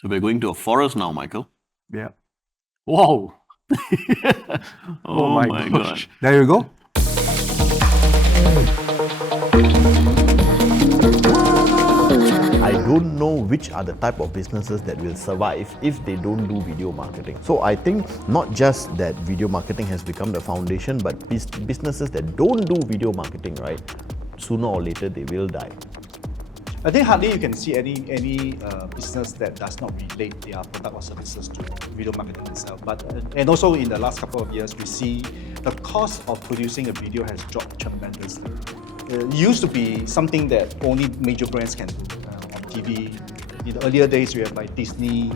So we're going to a forest now, Michael. Yeah. Wow. Oh my gosh. There you go. I don't know which are the type of businesses that will survive if they don't do video marketing. So I think not just that video marketing has become the foundation, but businesses that don't do video marketing, right, sooner or later they will die. I think hardly you can see any business that does not relate their product or services to video marketing itself. But and also in the last couple of years, we see the cost of producing a video has dropped tremendously. It used to be something that only major brands can do on TV. In the earlier days, you have like Disney,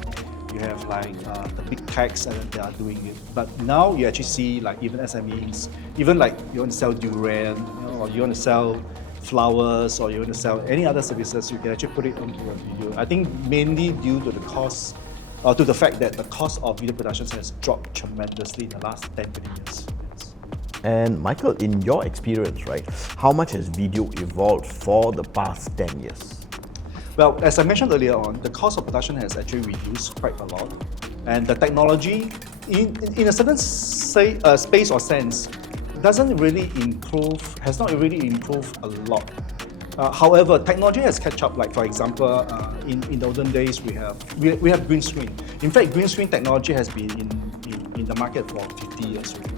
you have like the big techs, and they are doing it. But now you actually see like even SMEs, even like you want to sell durian, or you want to sell flowers, or you want to sell any other services, you can actually put it onto a video. I think mainly due to the cost, to the fact that the cost of video productions has dropped tremendously in the last 10-20 years. Yes. And Michael, in your experience, right, how much has video evolved for the past 10 years? Well, as I mentioned earlier on, the cost of production has actually reduced quite a lot. And the technology, in a certain space or sense, doesn't really improve, has not really improved a lot. However, technology has catch up. Like for example, in the olden days, we have green screen. In fact, green screen technology has been in the market for 50 years already.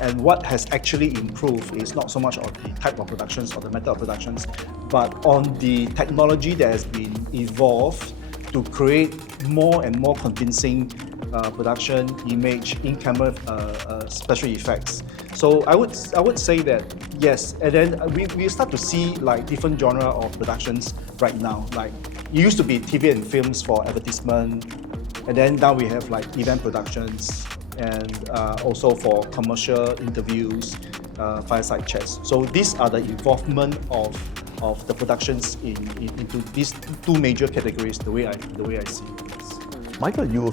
And what has actually improved is not so much of the type of productions or the method of productions, but on the technology that has been evolved to create more and more convincing production, image, in-camera special effects. So I would say that yes, and then we start to see like different genre of productions right now. Like it used to be TV and films for advertisement, and then now we have like event productions and also for commercial interviews, fireside chats. So these are the involvement of the productions into these two major categories. The way I see it. Michael, you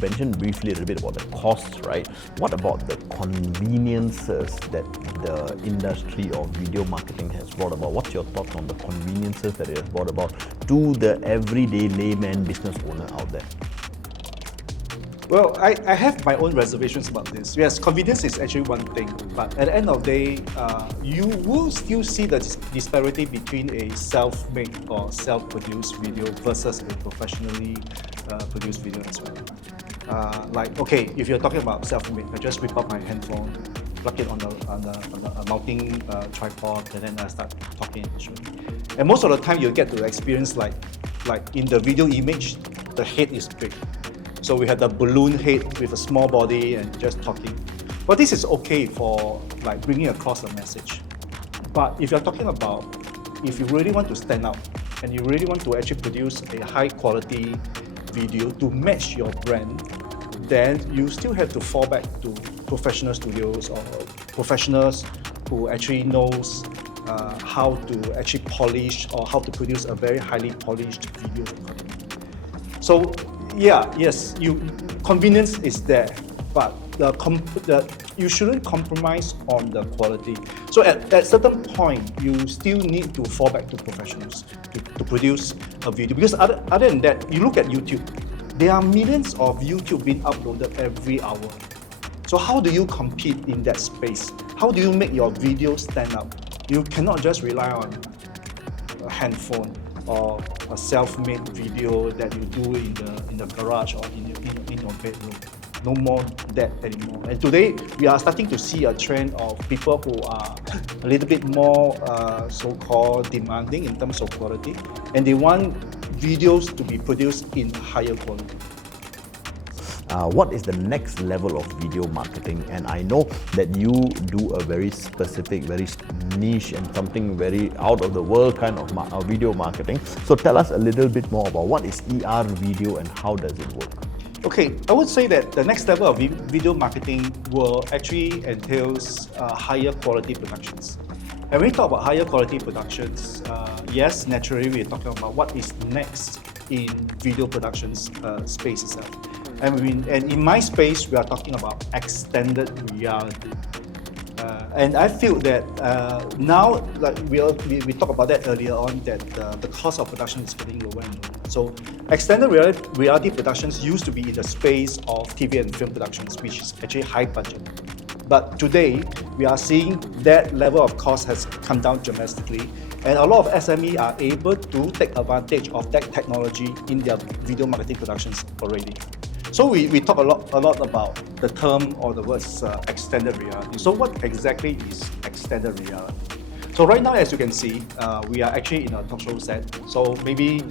mentioned briefly a little bit about the costs, right? What about the conveniences that the industry of video marketing has brought about? What's your thoughts on the conveniences that it has brought about to the everyday layman business owner out there? Well, I have my own reservations about this. Yes, convenience is actually one thing, but at the end of the day, you will still see the disparity between a self-made or self-produced video versus a professionally produced video as well. Like, okay, if you're talking about self-made, I just whip up my handphone, plug it on a mounting tripod, and then I start talking and showing. And most of the time, you get to experience like in the video image, the head is big. So we have the balloon head with a small body and just talking. But this is okay for like bringing across a message. But if you're talking about, if you really want to stand out and you really want to actually produce a high quality video to match your brand, then you still have to fall back to professional studios or professionals who actually knows how to actually polish or how to produce a very highly polished video recording. So yeah, yes, convenience is there, but you shouldn't compromise on the quality. So at certain point, you still need to fall back to professionals to produce a video. Because other than that, you look at YouTube, there are millions of YouTube being uploaded every hour. So how do you compete in that space? How do you make your video stand out? You cannot just rely on a handphone or a self-made video that you do in the garage or in your bedroom. No more that anymore. And today, we are starting to see a trend of people who are a little bit more so-called demanding in terms of quality, and they want videos to be produced in higher quality. What is the next level of video marketing? And I know that you do a very specific, very niche and something very out of the world kind of video marketing. So tell us a little bit more about what is ER video and how does it work? Okay, I would say that the next level of video marketing will actually entails higher quality productions. And when we talk about higher quality productions, yes, naturally we're talking about what is next in video productions space itself. And in my space, we are talking about extended reality. and I feel that now, like we talked about that earlier on, that the cost of production is getting lower and lower. So extended reality productions used to be in the space of TV and film productions, which is actually high budget. But today, we are seeing that level of cost has come down dramatically, and a lot of SME are able to take advantage of that technology in their video marketing productions already. So we talk a lot about the term or the words extended reality. So what exactly is extended reality? So right now, as you can see, we are actually in a talk show set. So maybe,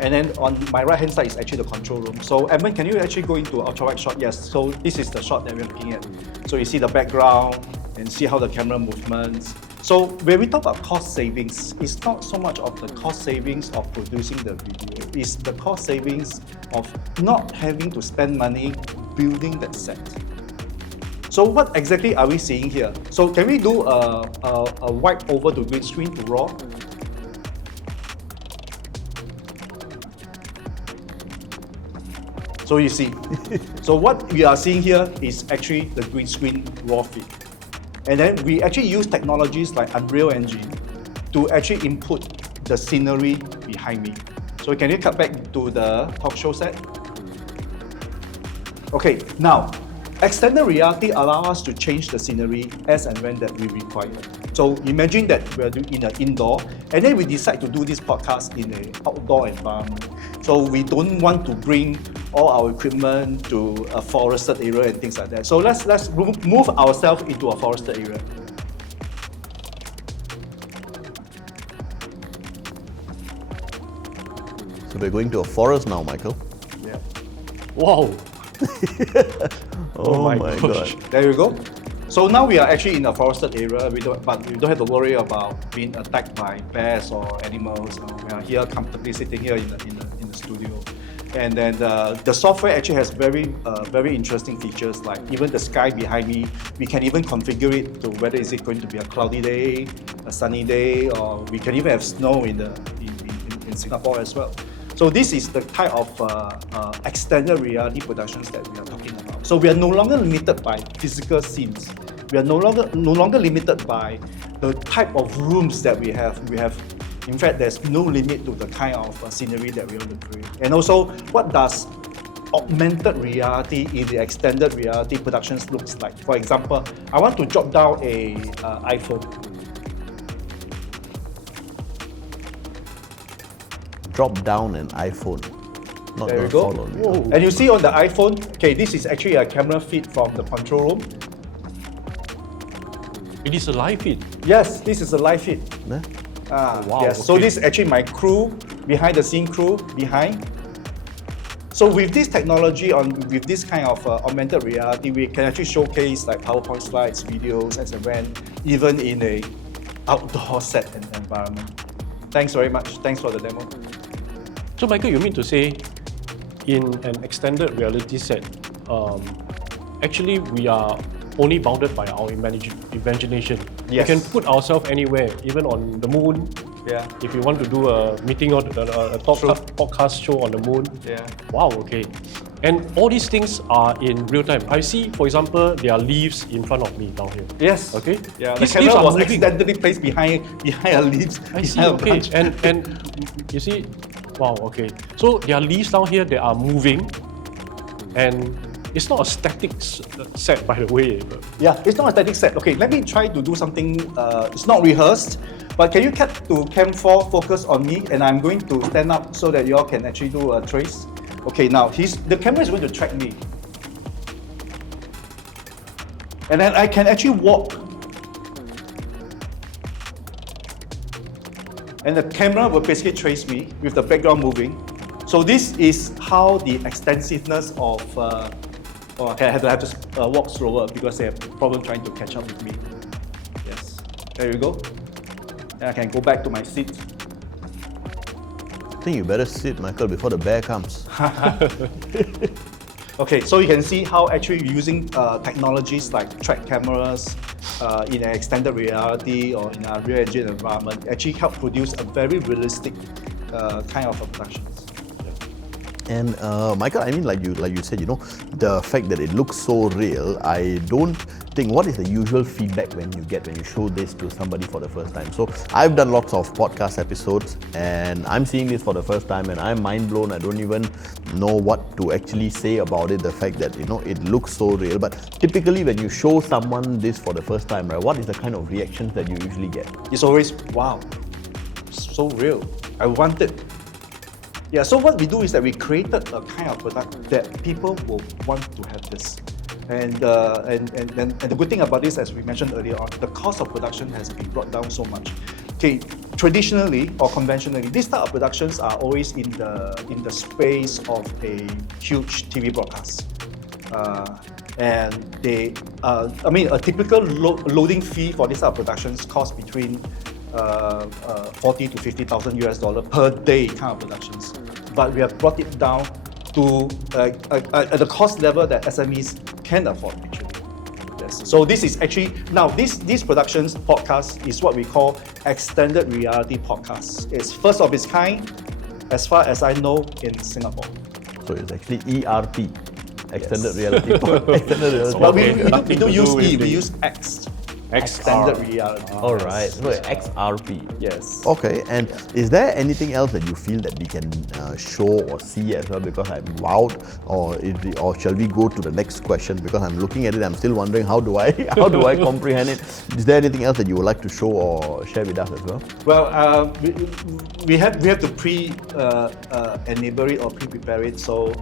and then on my right hand side is actually the control room. So Edmund, can you actually go into ultra wide shot? Yes. So this is the shot that we're looking at. So you see the background and see how the camera movements. So when we talk about cost savings, it's not so much of the cost savings of producing the video, it's the cost savings of not having to spend money building that set. So what exactly are we seeing here? So can we do a wipe over to green screen to raw? So you see, so what we are seeing here is actually the green screen raw feed. And then we actually use technologies like Unreal Engine to actually input the scenery behind me. So can you cut back to the talk show set? Okay, now, extended reality allows us to change the scenery as and when that we require. So imagine that we're in an indoor, and then we decide to do this podcast in an outdoor environment. So we don't want to bring all our equipment to a forested area and things like that. So let's move ourselves into a forested area. So we're going to a forest now, Michael. Yeah. Wow. Oh my gosh. There you go. So now we are actually in a forested area. But we don't have to worry about being attacked by bears or animals. We are here comfortably sitting here in the studio. And then the software actually has very interesting features, like even the sky behind me. We can even configure it to whether is it going to be a cloudy day, a sunny day, or we can even have snow in Singapore as well. So this is the type of extended reality productions that we are talking about. So we are no longer limited by physical scenes. We are no longer limited by the type of rooms that we have. In fact, there's no limit to the kind of scenery that we want to create. And also, what does augmented reality in the extended reality productions looks like? For example, I want to drop down a iPhone. Drop down an iPhone. Not There gonna you go. fall on me. And you see on the iPhone, okay, this is actually a camera feed from the control room. It is a live feed. Yes, this is a live feed. Yeah? Wow, Yes. So okay. this is actually my crew, behind the scene crew, behind. So with this technology, with this kind of augmented reality, we can actually showcase like PowerPoint slides, videos, as and when, even in a outdoor set and environment. Thanks very much. Thanks for the demo. So Michael, you mean to say, in an extended reality set, actually we are only bounded by our imagination. Yes. We can put ourselves anywhere, even on the moon. Yeah. If you want to do a meeting or a podcast show on the moon. Yeah. Wow, okay. And all these things are in real time. I see, for example, there are leaves in front of me down here. Yes. Okay. Yeah. The These camera leaves are was moving. accidentally placed behind a leaves. I see, behind a okay. branch. And you see, wow, okay. So there are leaves down here that are moving, and it's not a static set, by the way. But Yeah, it's not a static set. Okay, let me try to do something. It's not rehearsed, but can you cut to cam 4, focus on me, and I'm going to stand up so that you all can actually do a trace. Okay, now the camera is going to track me, and then I can actually walk, and the camera will basically trace me with the background moving. So this is how the extensiveness of okay, I have to walk slower because they have problem trying to catch up with me. Yes, there you go. And I can go back to my seat. I think you better sit, Michael, before the bear comes. Okay, so you can see how actually using technologies like track cameras in an extended reality or in a real engine environment actually help produce a very realistic kind of productions. And Michael, I mean, like you said, the fact that it looks so real, I don't think, what is the usual feedback when you show this to somebody for the first time? So I've done lots of podcast episodes and I'm seeing this for the first time and I'm mind blown. I don't even know what to actually say about it, the fact that, it looks so real. But typically when you show someone this for the first time, right, what is the kind of reactions that you usually get? It's always, wow, so real. I want it. Yeah, so what we do is that we created a kind of product that people will want to have this. And the good thing about this, as we mentioned earlier on, the cost of production has been brought down so much. Okay, traditionally or conventionally, these type of productions are always in the space of a huge TV broadcast. And they, a typical loading fee for these type of productions costs between 40 to 50,000 US dollar per day kind of productions, but we have brought it down to at the cost level that SMEs can afford actually. Yes. So this is actually now these productions podcast is what we call extended reality podcast. It's first of its kind, as far as I know, in Singapore. So it's actually ERP, extended Yes. reality. Extended reality. But we don't use E, we use X. XR. Extended reality. All right, so XRP. Yes. Okay, and is there anything else that you feel that we can show or see as well? Because I'm wowed, or shall we go to the next question? Because I'm looking at it, I'm still wondering how do I comprehend it? Is there anything else that you would like to show or share with us as well? Well, we have to enable it or pre-prepare it. So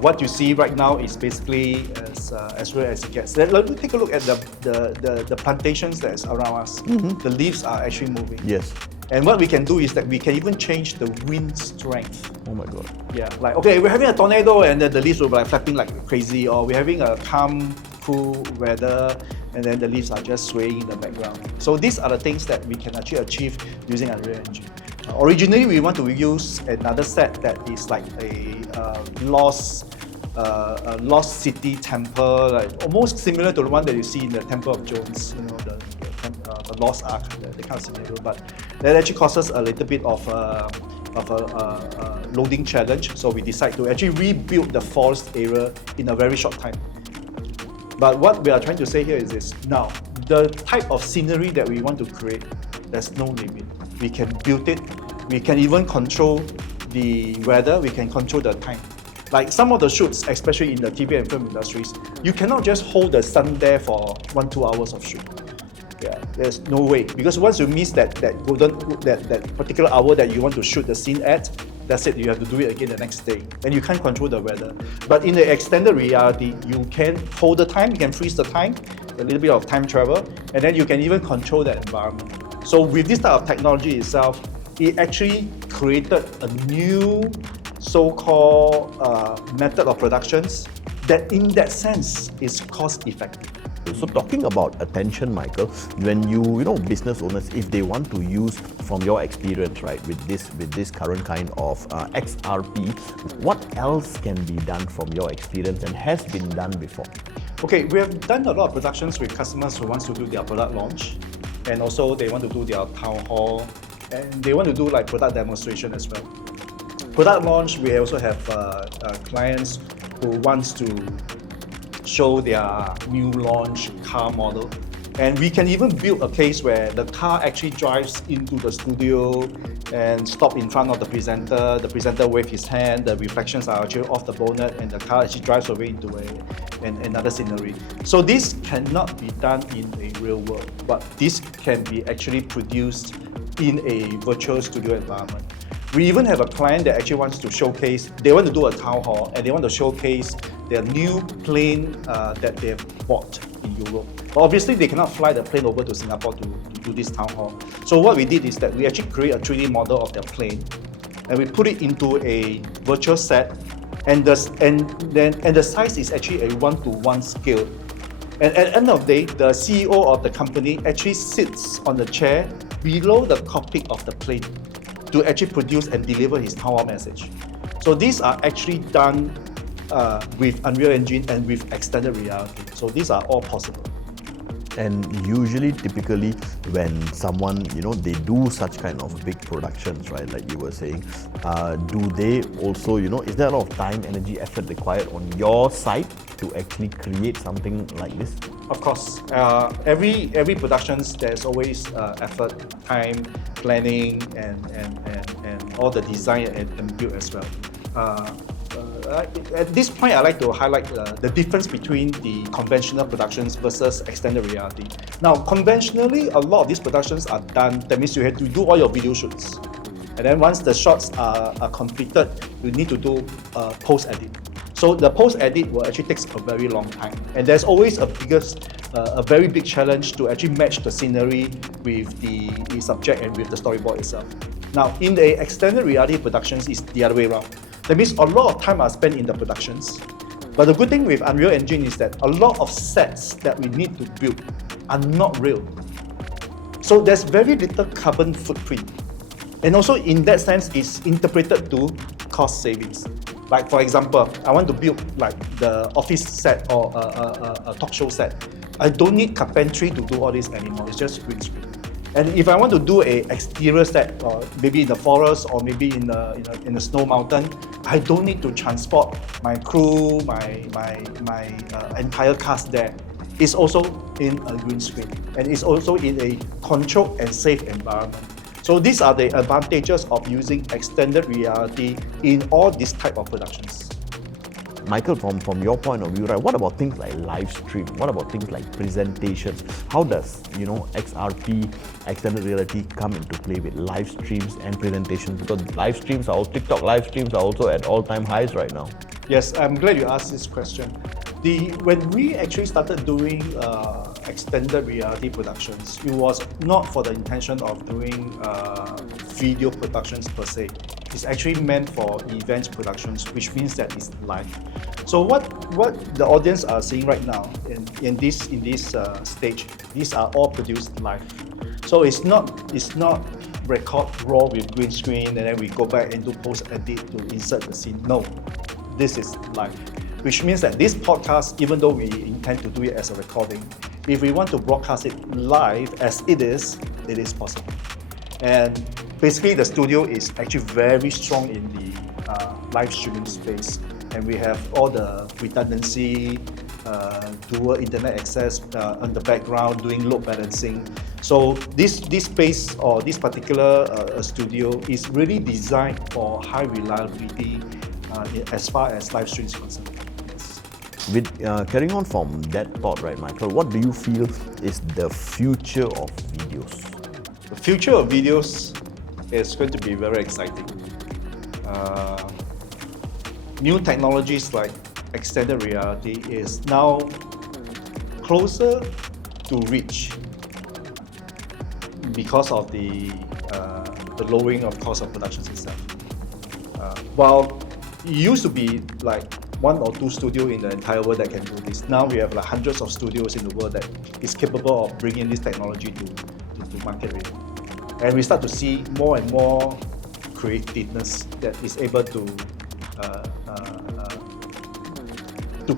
what you see right now is basically as real as it gets. Let me take a look at the plantations that's around us. The leaves are actually moving. Yes. And what we can do is that we can even change the wind strength. Oh my God. Yeah, like, okay, we're having a tornado and then the leaves will be like flapping like crazy, or we're having a calm, cool weather and then the leaves are just swaying in the background. So these are the things that we can actually achieve using Unreal Engine. Originally, we want to use another set that is like a lost city temple, like almost similar to the one that you see in the Temple of Jones, the Lost Ark, the kind of scenario. But that actually causes a little bit of a loading challenge. So we decide to actually rebuild the forest area in a very short time. But what we are trying to say here is this: now, the type of scenery that we want to create, there's no limit. We can build it. We can even control the weather. We can control the time. Like some of the shoots, especially in the TV and film industries, you cannot just hold the sun there for 1-2 hours of shoot. Yeah, there's no way, because once you miss that particular hour that you want to shoot the scene at, that's it. You have to do it again the next day, and you can't control the weather. But in the extended reality, you can hold the time. You can freeze the time, a little bit of time travel, and then you can even control the environment. So with this type of technology itself, it actually created a new so-called method of productions that in that sense is cost-effective. So talking about attention, Michael, when you business owners, if they want to use from your experience, right, with this current kind of XRP, what else can be done from your experience and has been done before? Okay, we have done a lot of productions with customers who wants to do their product launch, and also they want to do their town hall, and they want to do like product demonstration as well. Product launch, we also have clients who wants to show their new launch car model. And we can even build a case where the car actually drives into the studio and stop in front of the presenter waves his hand, the reflections are actually off the bonnet, and the car actually drives away into another scenery. So this cannot be done in a real world, but this can be actually produced in a virtual studio environment. We even have a client that actually wants to showcase, they want to do a town hall and they want to showcase their new plane that they have bought in Europe. But obviously they cannot fly the plane over to Singapore to do this town hall. So what we did is that we actually create a 3D model of their plane and we put it into a virtual set, and the size is actually a 1-to-1 scale. And at the end of the day, the CEO of the company actually sits on the chair below the cockpit of the plane to actually produce and deliver his town hall message. So these are actually done with Unreal Engine and with extended reality. So these are all possible. And usually, typically, when someone, they do such kind of big productions, right? Like you were saying, do they also, is there a lot of time, energy, effort required on your side to actually create something like this? Of course, every productions there's always effort, time, planning, and all the design and build as well. At this point, I like to highlight the difference between the conventional productions versus extended reality. Now, conventionally, a lot of these productions are done. That means you have to do all your video shoots, and then once the shots are completed, you need to do post edit. So the post-edit will actually take a very long time. And there's always a very big challenge to actually match the scenery with the subject and with the storyboard itself. Now, in the extended reality productions, it's the other way around. That means a lot of time are spent in the productions. But the good thing with Unreal Engine is that a lot of sets that we need to build are not real. So there's very little carbon footprint. And also in that sense, it's interpreted to cost savings. Like for example, I want to build like the office set or a talk show set. I don't need carpentry to do all this anymore. It's just green screen. And if I want to do a exterior set, or maybe in the forest or maybe in the snow mountain, I don't need to transport my crew, my entire cast there. It's also in a green screen, and it's also in a controlled and safe environment. So these are the advantages of using extended reality in all these type of productions. Michael, from your point of view, right, what about things like live stream? What about things like presentations? How does, XRP, extended reality, come into play with live streams and presentations? Because TikTok live streams are also at all-time highs right now. Yes, I'm glad you asked this question. When we actually started doing extended reality productions, it was not for the intention of doing video productions per se. It's actually meant for event productions, which means that it's live. So what the audience are seeing right now in this stage, these are all produced live. So it's not record raw with green screen and then we go back and do post edit to insert the scene. No, this is live. Which means that this podcast, even though we intend to do it as a recording, if we want to broadcast it live as it is possible. And basically the studio is actually very strong in the live streaming space. And we have all the redundancy, dual internet access on the background, doing load balancing. So this space or this particular studio is really designed for high reliability as far as live stream is concerned. With carrying on from that thought, right, Michael, what do you feel is the future of videos? The future of videos is going to be very exciting. New technologies like extended reality is now closer to reach because of the lowering of cost of production itself. While it used to be like one or two studios in the entire world that can do this. Now we have like hundreds of studios in the world that is capable of bringing this technology to market rate. And we start to see more and more creativeness that is able to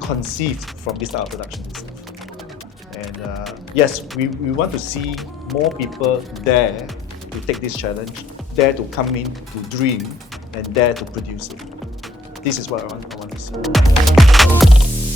conceive from this type of production itself. And yes, we want to see more people there to take this challenge, there to come in, to dream, and dare to produce it. This is what I want to see.